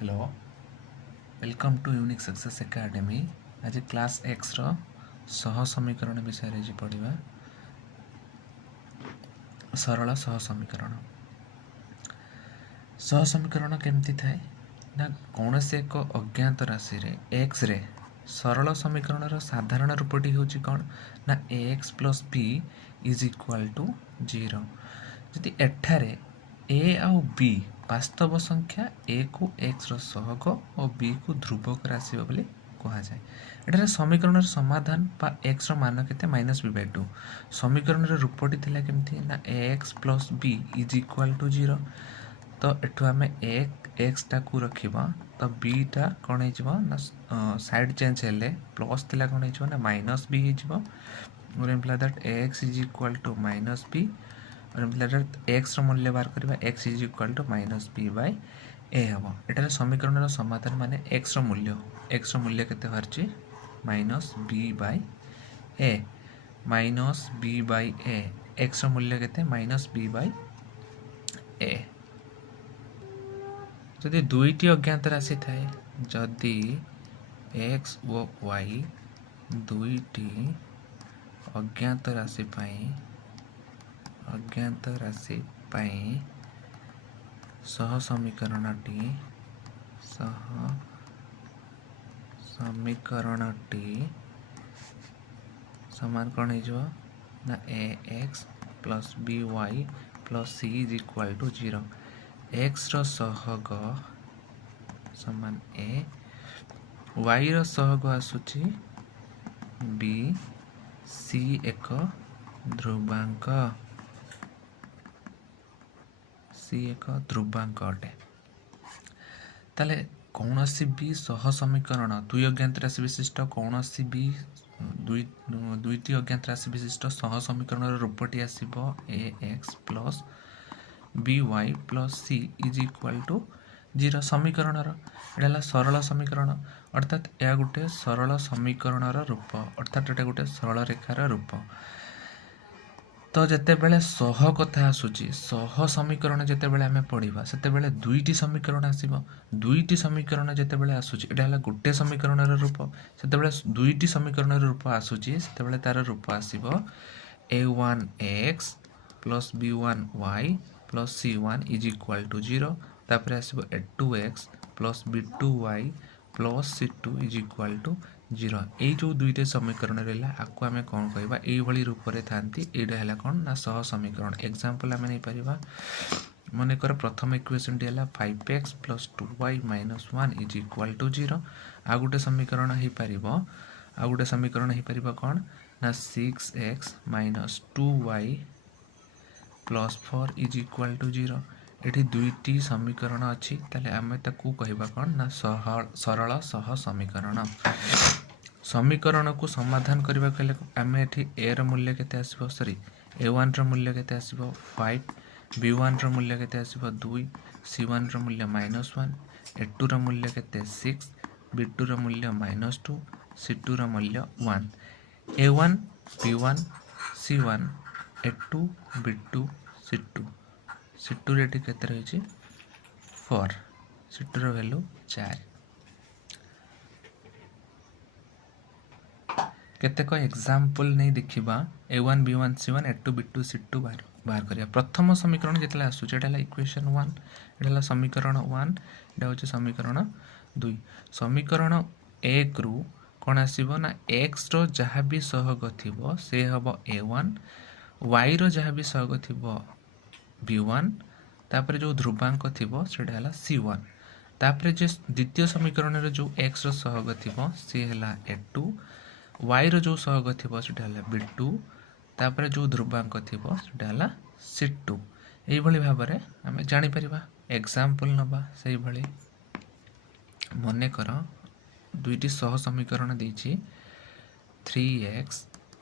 Hello welcome to Unique Success Academy. आज class X रो सह समीकरण विषय रे पढ़ा सरल सह समीकरण। सह समीकरण केमती थाए ना कौन से एक अज्ञात राशि रे एक्स रे सरल समीकरण रो साधारण रूपटी होची कौन ना x plus b is equal to 0। जदि एठारे ए आउ बी वास्तव संख्या ए को एक्स रो सहग और बी को ध्रुवक राशि बोली कहा जाए। एठारे समीकरण समाधान बा एक्स रो मान केते -b/2 समीकरण रूपटी थिला केमती ना x plus b is equal to 0। तो एठू आम एक्स टा को रखिबा तो बी टा कौन हो ना साइड चेंज हेले प्लस थिला कौन हो ना -b हो that x is equal to -b और एक्स मूल्य बाहर करवा x is equal to -b/a हम। एटार समीकरण समाधान माने एक्स मूल्य केते बाहरची -b/a -b/a एक्स मूल्य केते -b/a। जदि दुईटी अज्ञात राशि थाए जदि एक्स व वाई दुईटी अज्ञात राशि सह समीकरणटी समान कौन हो ना a x plus b y plus c is equal to 0। X रो सहग समान ए वाई रो सहग आसुची बी सी एक ध्रुवांक अटे। ताले कौन सी भी सह समीकरण दुई अज्ञात राशि विशिष्ट कौन सी भी दुईटी अज्ञात राशि विशिष्ट सह समीकरण रूपटी आसीबो a x plus b y plus c is equal to 0 समीकरण एटा सरल समीकरण अर्थात यह गोटे सरल समीकरण रूप अर्थात एटा गोटे सरल रेखार रूप। तो जिते बेले सह कथा आसूची सह समीकरण जिते बेले आमे पढ़िबा सेते बेले दुईटी समीकरण आसीबो दुईटी समीकरण जिते बेले आसूची एटा हला गोटे समीकरण रूप सेते बेले दुईटी समीकरण रूप आसूची सेते बेले तार रूप आसीबो a1x plus b1y plus c1 is equal to 0 तापर आसीबो a2x plus b2y plus c2 is equal to 0। ये जो दुईटे समीकरण रहा आपको आम कौन कहवा ये रूप से था यहाँ कौन ना सह समीकरण एग्जांपल आम नहीं पार मनकर प्रथम इक्वेशन टी है 5x plus 2y minus 1 is equal to 0। आ गोटे समीकरण हो पार कौन ना 6x minus 2y plus 4 is equal to 0। ये दुईटी समीकरण अच्छी ताले आम ताकू कहवा कौन ना सरल सह समीकरण। समीकरण को समाधान करने के लिए आम ए मूल्य केते आसीबो सॉरी a1 रो मूल्य केते आसीबो 5 b1 रो मूल्य केते आसीबो 2 c1 रो मूल्य -1 a2 रो मूल्य केते 6 b2 रो मूल्य -2 c2 रो मूल्य 1 a1 b1 c1 a2 b2 c2 रेटी केते रही 4 c2 रो वैल्यू 4। केतेक एग्जांपल नहीं देखा a1 b1 c1 a2 b2 c2 बाहर करिया। प्रथम समीकरण जितने आसूला इक्वेशन 1 एटा समीकरण 1 एटा हूँ समीकरण 2 समीकरण 1 रु कौन आसीबो ना x रो जहाँ भी सहग थिबो से हम a1 y रो जहाँ भी सहग थिबो b1 तापर जो ध्रुवांक थिबो सेटा हला c1 तापर जो द्वितीय समीकरण रे जो x रो सहग थिबो से हला a2 y रो जो सहग थिबो सेटा हला b2 तापर जो ध्रुवांक थिबो सेटा हला c2। एई भली भाव रे हमें जानि परिबा एग्जांपल नबा सेई भली मने कर दुईटी सह समीकरण देछि 3x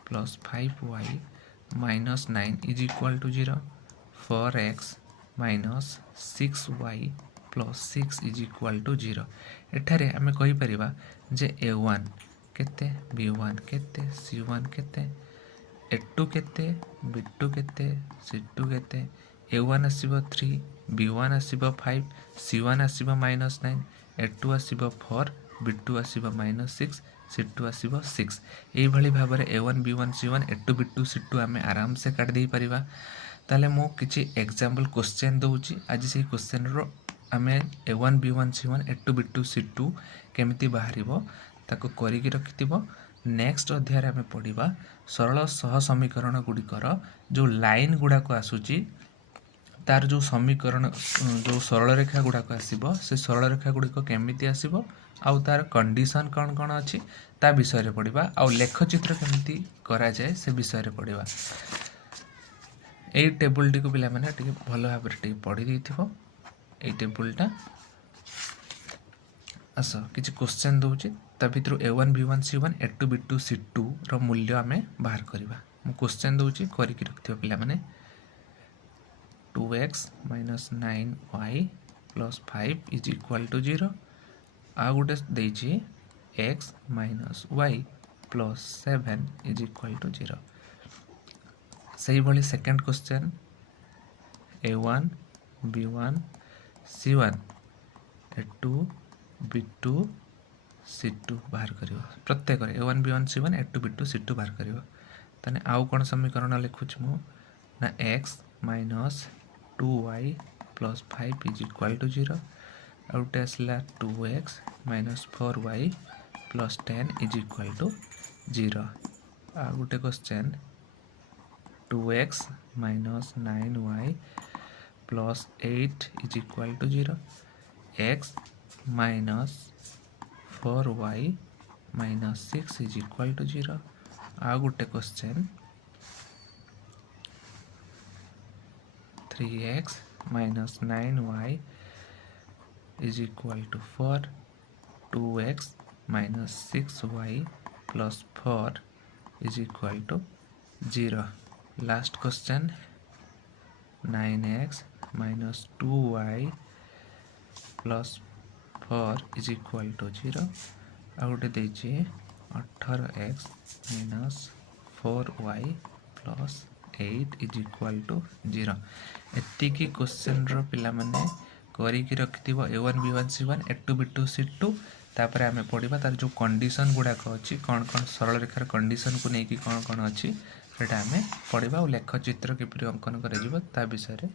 plus 5y minus 9 is equal to 0 4x minus 6y plus 6 is equal to 0। एठारे आमे कहि परिबा जे a1 केते b1 केते c1 केते a2 केते b2 केते c2 केते a1 आसीबो 3 b1 आसीबो 5 c1 आसीबो -9 A2 आसीबो 4, B2 आसीबो -6, C2 आसीबो 6। एइभली भाबरे A1 B1 C1 A2 B2 C2 आमे आराम से काट देई परिबा। ताले मो किछि एग्जांपल क्वेश्चन दउची, आज से क्वेश्चन रो आमे A1 B1 C1 A2 B2 C2 केमिति बाहरिबो ताको करी कि रखिथिबो। नेक्स्ट अध्याय रे आमे पढिबा सरल सह समीकरण गुडिकर जो लाइन गुडा को आसुची तार जो समीकरण जो सरल रेखा गुड़ाक आसब से सरल रेखा गुड़िक केमिति आसब आउ तार कंडीशन कौन कौन अच्छी ता विषय पढ़ा आउ लेखचित्र केमिति करा जाए से विषय पढ़ा। यही टेबुल टी को पिला माने टिके भल भाव टे पढ़ी देथिबो। एई टेबुलटा आस किछि क्वेश्चन दउची ता भितर A1 B1 C1 A2 B2 C2 रो मूल्य आमे बाहर करबा। मु क्वेश्चन दउची करी कि रखथिबो पिला माने 2x minus 9y plus 5 is equal to 0। आ गोटे देछि x minus y plus 7 is equal to 0। सही भली second question A1 B1 C1 A2 B2 C2 बाहर करियो। प्रत्येक A1 B1 C1 A2 B2 C2 बाहर करियो। तने आउ कोन समीकरण लिखुछ मु ना x minus 2y plus 5 is equal to 0। Out आसला 2x minus 4y plus 10 is equal to 0। आ गोटे question 2x minus 9y plus 8 is equal to 0। x minus 4y minus 6 is equal to 0। आ गोटे question 3x minus 9y is equal to 4। 2x minus 6y plus 4 is equal to 0। Last question 9x minus 2y plus 4 is equal to 0। आउटे देछि 18x minus 4y plus 8 is equal to 0। एतिकी question रो पिला माने करी कि रखिथिबो A1 B1 C1 A2 B2 C2। तापर आमे पढिबा तार जो condition गुडा को अछि कोन कोन सरल रेखार कंडीशन को नेकी कोन कोन अछि सेटा आमे पढिबा। और लेख चित्र केपरि अंकन करे जिवो ता विषय रे